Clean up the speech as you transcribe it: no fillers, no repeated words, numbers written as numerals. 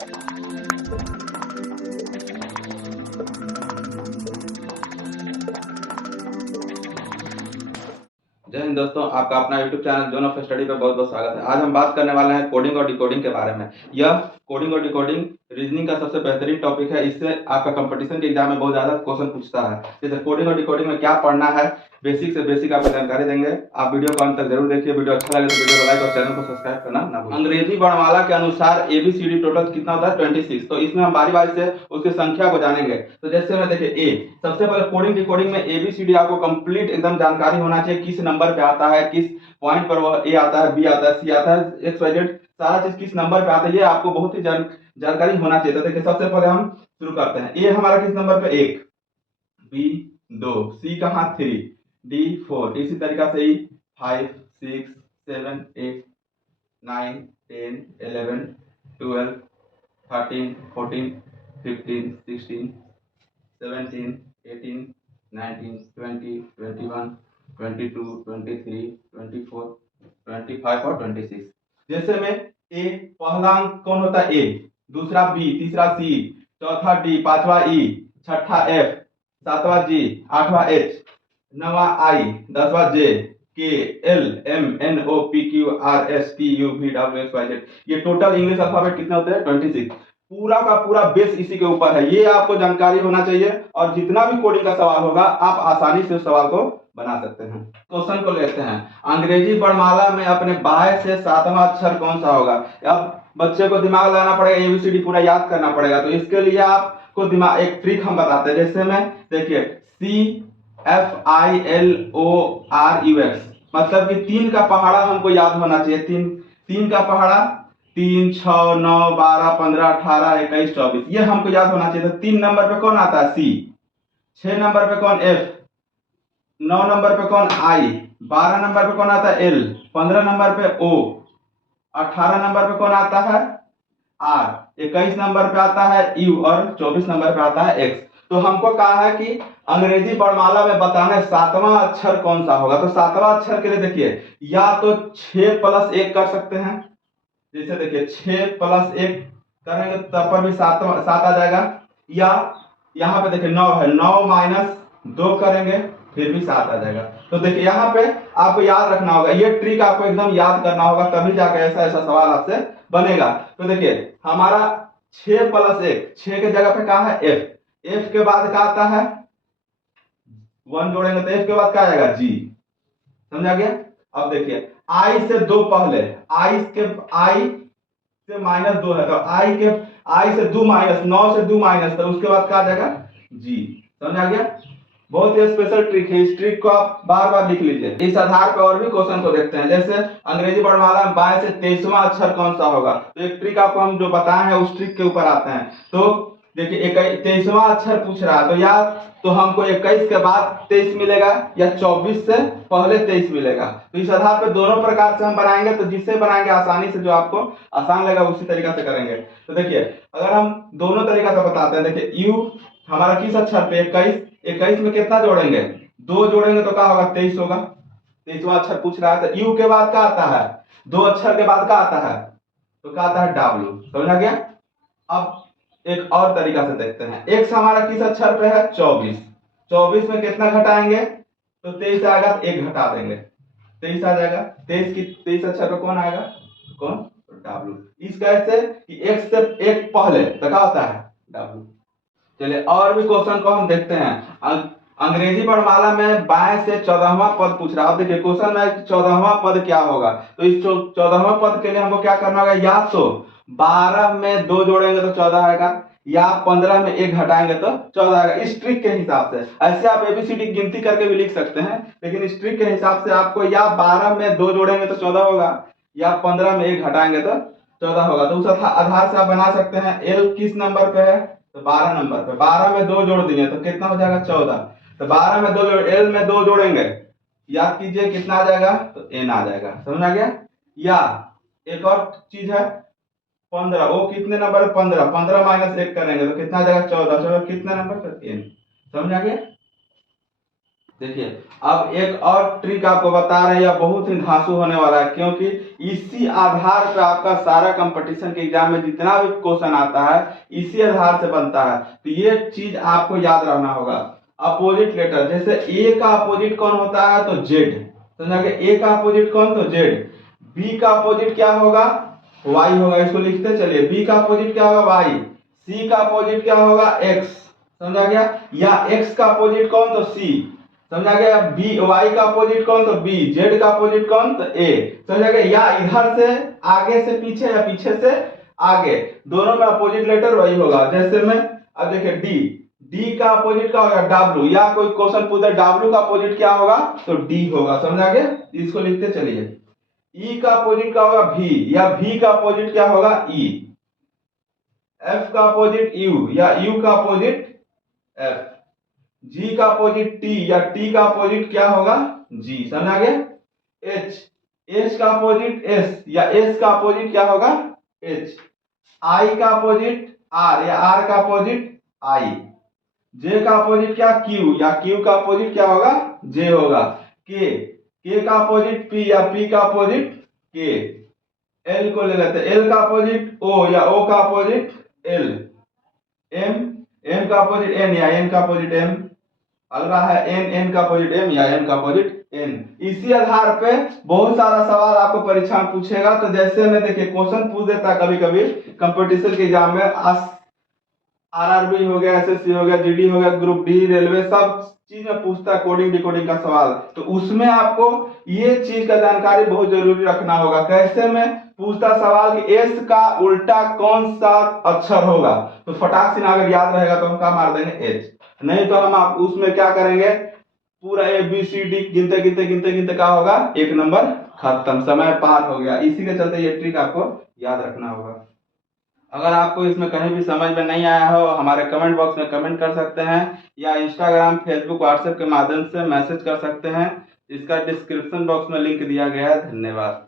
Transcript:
जय हिंद दोस्तों, आपका अपना YouTube channel zone of study पर बहुत बहुत स्वागत है। आज हम बात करने वाले हैं कोडिंग और डिकोडिंग के बारे में। यह कोडिंग और डिकोडिंग रीजनिंग का सबसे बेहतरीन टॉपिक है। इससे आपका कंपटीशन के एग्जाम में बहुत ज्यादा क्वेश्चन पूछता है। जैसे कोडिंग और डिकोडिंग में क्या पढ़ना है, बेसिक से बेसिक आपको जानकारी देंगे। आप वीडियो को अंत तक जरूर देखिए। वीडियो अच्छा लगे तो वीडियो को लाइक और चैनल को सब्सक्राइब करना ना भूलें। अंग्रेजी वर्णमाला के अनुसार ABCD टोटल कितना होता है? 26। तो इसमें हम बारी बारी से उसकी संख्या को जानेंगे। तो जैसे में देखिए ए, सबसे पहले कोडिंग डिकोडिंग में ABCD आपको कंप्लीट एकदम जानकारी होना चाहिए। किस नंबर पे आता है, किस पॉइंट पर वह ए आता है, बी आता है, सी आता है, XYZ सारा चीज किस नंबर पे आता है, ये आपको बहुत ही जानकारी होना चाहिए। तो देखिए सबसे पहले हम शुरू करते हैं। ए हमारा किस नंबर पे? 1, बी 2, सी कहाँ 3, डी 4, इसी तरीका से ही 5, 6, 7, 8, 9, 10, 11, 12, 13, 14, 15, 16, 17, 18, 19, 20, 21, 22, 23, 24, 25 और 26। जैसे में ए पहला अंक कौन होता है? ए, दूसरा बी, तीसरा सी, चौथा डी, पांचवा ई, छठा एफ, सातवां जी, आठवां एच, नवा आई, 10वां J, K L M N O P Q R S T U V W X Y Z. ये टोटल इंग्लिश अल्फाबेट कितने होते हैं? 26। पूरा का पूरा बेस इसी के ऊपर है। ये आपको जानकारी होना चाहिए और जितना भी कोडिंग का सवाल होगा आप आसानी से उस सवाल को बना सकते हैं। क्वेश्चन को लेते हैं। अंग्रेजी वर्णमाला में अपने बाएं से 7वां अक्षर कौन सा होगा? अब बच्चे को दिमाग लगाना पड़ेगा, ABCD पूरा याद करना पड़ेगा। तो इसके लिए आपको दिमाग एक ट्रिक हम बताते हैं। जैसे में देखिए CFILORUX, मतलब कि 3 का पहाड़ा हमको याद होना चाहिए। 3 का पहाड़ा 3, 6, 9, 12, 15, 18, 21, 24, ये हमको याद होना चाहिए। तो 3 नंबर पे कौन आता है? C, 6 नंबर पे कौन? F, 9 नंबर पे कौन? I, 12 नंबर पे कौन आता है? L, 15 नंबर पे O, 18 नंबर पे कौन आता है? R, 21 नंबर पे आता है U और 24 नंबर पे आता है X। तो हमको कहा है कि अंग्रेजी वर्णमाला में बताना है 7वां अक्षर कौन सा होगा। तो 7वां अक्षर के लिए देखिए या तो 6 + 1 कर सकते हैं। जैसे देखिए 6 + 1 करेंगे तब पर भी 7 आ जाएगा। या यहाँ पे देखिए 9 है, 9 - 2 करेंगे फिर भी 7 आ जाएगा। तो देखिए यहाँ पे आपको याद रखना होगा, ये ट्रिक आपको एकदम याद करना होगा, तभी जाकर ऐसा ऐसा सवाल आपसे बनेगा। तो देखिए हमारा 6 + 1, 6 के जगह पे कहा है F, F के बाद क्या आता है? 1 जोड़ेंगे तो F के बाद क्या आएगा? G। समझा गया? अब देखिए I से 2 पहले, I से -2 है तो I से 2 माइनस, 9 से 2 माइनस, तो उसके बाद क्या आ जाएगा? G। समझ आ गया? बहुत ही स्पेशल ट्रिक है। इस ट्रिक को आप बार बार लिख लीजिए। इस आधार पर और भी क्वेश्चन को देखते हैं। जैसे अंग्रेजी वर्णमाला में बाएं से 23वां अक्षर कौन सा होगा? तो एक ट्रिक आपको हम जो बताए हैं उस ट्रिक के ऊपर आते हैं। तो देखिए 23वां अक्षर पूछ रहा है, तो या तो हमको 21 के बाद 23 मिलेगा या 24 से पहले 23 मिलेगा। तो इस आधार पर दोनों प्रकार से हम बनाएंगे। तो जिससे बनाएंगे आसानी से, जो आपको आसान लगेगा उसी तरीका से करेंगे। तो देखिए अगर हम दोनों तरीका से बताते हैं। देखिए यू हमारा किस अक्षर पे? 21, 21 में कितना जोड़ेंगे? 2 जोड़ेंगे तो क्या होगा? 23 होगा। 23वां अक्षर पूछ रहा है तो यू के बाद क्या आता है? 2 अक्षर के बाद क्या आता है? तो क्या आता है? W। समझा गया? अब एक और तरीका से देखते हैं। x हमारा किस अक्षर पे है? 24, 24 में कितना घटाएंगे? तो 23 आएगा तो 1 घटा देंगे, 23 आ जाएगा। 23 अक्षर पे कौन आएगा? कौन? W। इस कैसे कि x से 1 पहले तो क्या होता है? W। चलिए और भी क्वेश्चन को हम देखते हैं। अंग्रेजी वर्णमाला में बाएं से 14वां पद पूछ रहा है। अब देखिए क्वेश्चन में 14वां पद क्या होगा? तो इस 14वां पद के लिए हमको क्या करना होगा? या तो 12 में 2 जोड़ेंगे तो 14 आएगा, या 15 में 1 घटाएंगे तो 14 आएगा। इस ट्रिक के हिसाब से ऐसे आप ABCD गिनती करके भी लिख सकते हैं, लेकिन इस ट्रिक के हिसाब से आपको या 12 में 2 जोड़ेंगे तो 14 होगा, या 15 में 1 घटाएंगे तो 14 होगा। तो उस आधार से आप बना सकते हैं। L किस नंबर पे है? तो 12 नंबर पे। 12 में 2 जोड़ दिए तो कितना हो जाएगा? 14। तो 12 में 2 जोड़, L में 2 जोड़ेंगे, याद कीजिए कितना आ जाएगा? तो N आ जाएगा। समझ आ गया? या एक और चीज है 15, वो कितने नंबर? 15, 15 - 1 करेंगे तो कितना आ जाएगा? 14, 14 कितने नंबर पे? N। समझ आ गया? देखिए अब एक और ट्रिक आपको बता रहे हैं, यह बहुत ही धांसू होने वाला है, क्योंकि इसी आधार पर आपका सारा कंपटीशन के एग्जाम में जितना भी क्वेश्चन आता है इसी आधार से बनता है। तो ये चीज आपको याद रखना होगा। अपोजिट लेटर, जैसे ए का अपोजिट कौन होता है तो जेड, समझा गया। ए का अपोजिट कौन तो जेड। बी का अपोजिट क्या होगा वाई होगा, इसको लिखते चलिए। बी का अपोजिट क्या होगा वाई। सी का अपोजिट क्या होगा एक्स, समझा गया। या एक्स का अपोजिट कौन तो सी, समझा गया। बी वाई का अपोजिट कौन तो बी, जेड का अपोजिट कौन तो ए, समझा गया। या इधर से आगे से पीछे या पीछे से आगे, दोनों में अपोजिट लेटर वही होगा। जैसे में अब देखिए डी, डी का अपोजिट क्या होगा डब्ल्यू, या कोई क्वेश्चन पूछे डब्ल्यू का अपोजिट क्या होगा तो डी होगा, समझा गया। इसको लिखते चलिए। ई का अपोजिट क्या होगा भी, या भी का अपोजिट क्या होगा ई। एफ का अपोजिट यू, या यू का अपोजिट एफ। जी का अपोजिट टी, या टी का अपोजिट क्या होगा जी, समझा गया। एच, एच का अपोजिट एस, या एस का अपोजिट क्या होगा एच। आई का अपोजिट आर, या आर का अपोजिट आई। जे का अपोजिट क्या क्यू, या क्यू का अपोजिट क्या होगा जे होगा। के का अपोजिट पी, या पी का अपोजिट के। एल को ले लेते हैं, एल का अपोजिट ओ, या ओ का अपोजिट एल। एम, एम का अपोजिट एन, या एन का अपोजिट एम। अगला है एन, एन का अपोजिट एम, या एम का अपोजिट एन। इसी आधार पे बहुत सारा सवाल आपको परीक्षा में पूछेगा। तो जैसे में देखिए क्वेश्चन पूछ देता है कभी कभी कंपटीशन के एग्जाम में, आरआरबी हो गया, एसएससी हो गया, जीडी हो गया, ग्रुप डी, रेलवे, सब चीज में पूछता है कोडिंग डिकोडिंग का सवाल। तो उसमें आपको ये चीज का जानकारी बहुत जरूरी रखना होगा। कैसे में पूछता सवाल कि एस का उल्टा कौन सा अक्षर होगा, तो फटाक से अगर याद रहेगा तो हम क्या मार देंगे एच, नहीं तो हम आप उसमें क्या करेंगे पूरा ए बी सी डी गिनते गिनते गिनते गिनते क्या होगा एक नंबर खत्म, समय पार हो गया। इसी के चलते ये ट्रिक आपको याद रखना होगा। अगर आपको इसमें कहीं भी समझ में नहीं आया हो हमारे कमेंट बॉक्स में कमेंट कर सकते हैं, या इंस्टाग्राम फेसबुक व्हाट्सएप के माध्यम से मैसेज कर सकते हैं। इसका डिस्क्रिप्शन बॉक्स में लिंक दिया गया है। धन्यवाद।